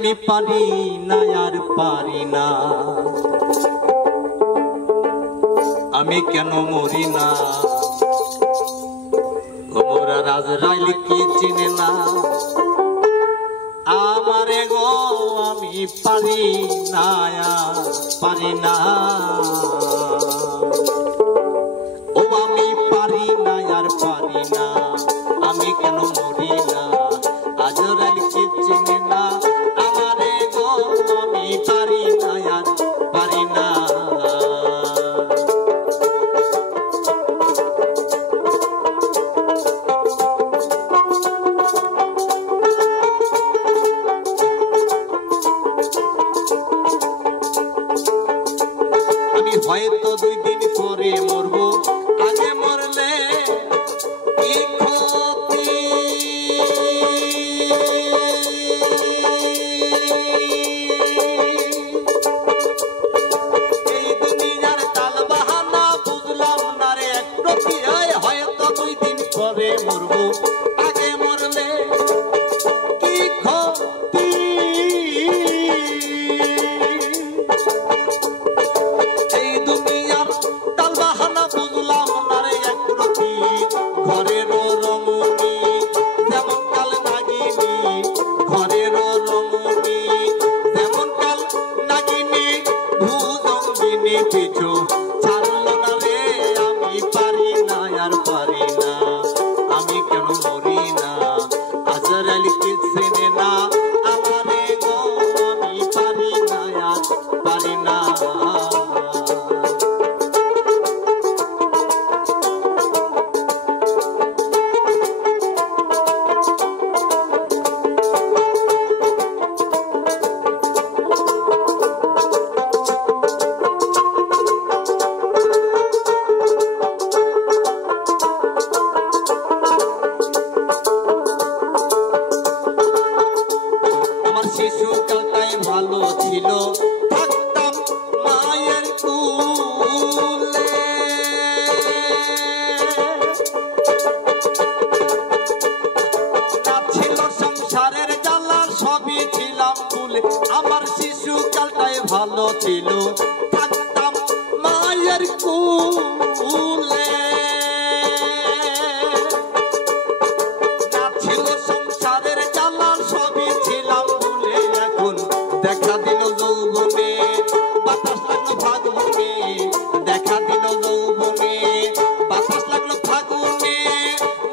আমি পারি না আর পারি না আমি কেন মরি না মোরা রাজরাইল কি চিনে না আমারে গো আমি পারি না আর পারি না ও আমি পারি না আর পারি না আমি কেন মরি না রাজরাইল কি চিনে না আমারে গো আমি পারি না আর পারি না হয়তো 2 দিন পরে মরবো আগে মরলে কি ক্ষতি এই দুনিয়ার তালবাহানা বুঝলাম না রে একরতি হয়তো 2 দিন পরে মরবো আগে মরলে কি ক্ষতি ঘরের রমণী যেমন কাল নাগিনী ঘরের রমণী যেমন কাল নাগিনী ভুজঙ্গিনী পিছু ছাড়লো না রে আমি পারি না আর পারি না আমি কেন মরি না আজরাইল কি চেনে না আমারে গো আমি পারি না আর পারি না শিশুকালটাই ভালো ছিল থাকতাম মায়ের কুলে ছিল সংসারের জ্বালা সবই ছিলাম ভুলে আমার শিশুকালটাই ভালো ছিল থাকতাম মায়ের কুলে ছিল সংসারের জ্বালা সবই ছিলাম দেখা দিল যৌবনে বাতাস লাগলো ফাগুনে দেখা দিল যৌবনে বাতাস লাগলো ফাগুনে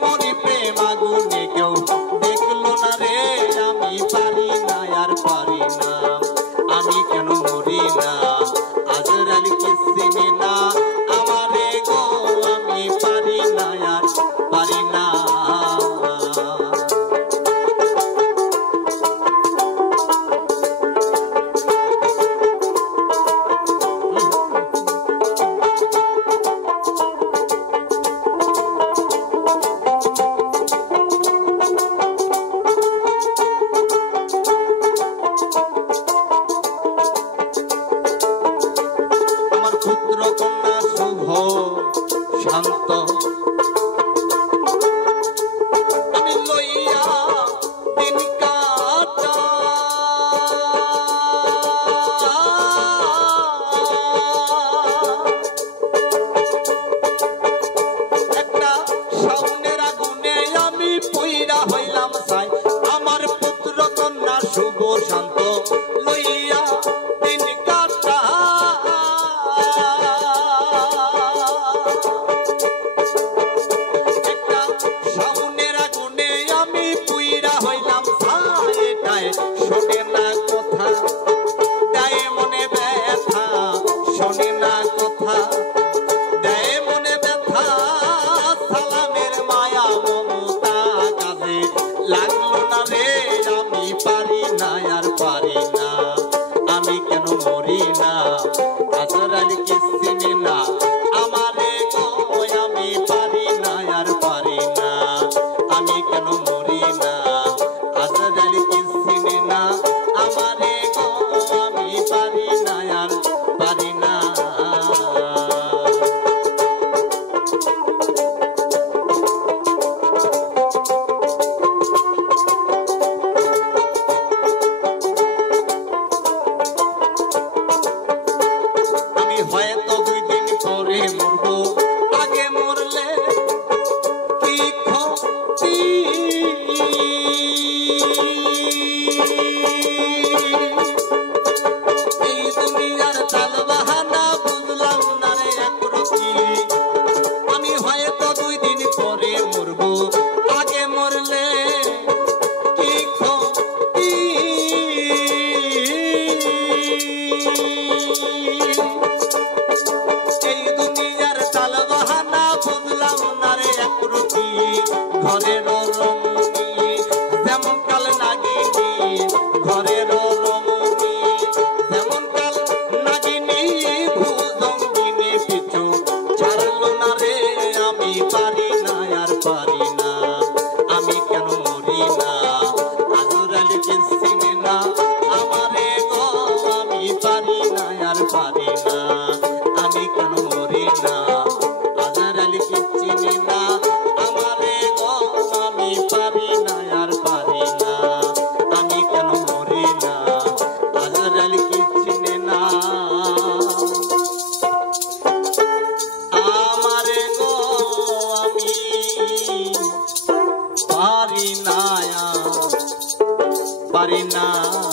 মরি প্রেম আগুনে কেউ দেখলো না রে আমি পারি না আর পারি না আমি কেন মরি না আজরাইল কি চিনে না আমারে গো আমি পারি না আর পারি না পুত্র কন্যা শুভ শান্ত আমি লইয়া দিন কাটা একটা স্বপ্নের আগুনে আমি পইড়া হইলাম ছাই আমার পুত্র কন্যা শুভ শান্ত লইয়া দিন কাটা গো আমি পারি না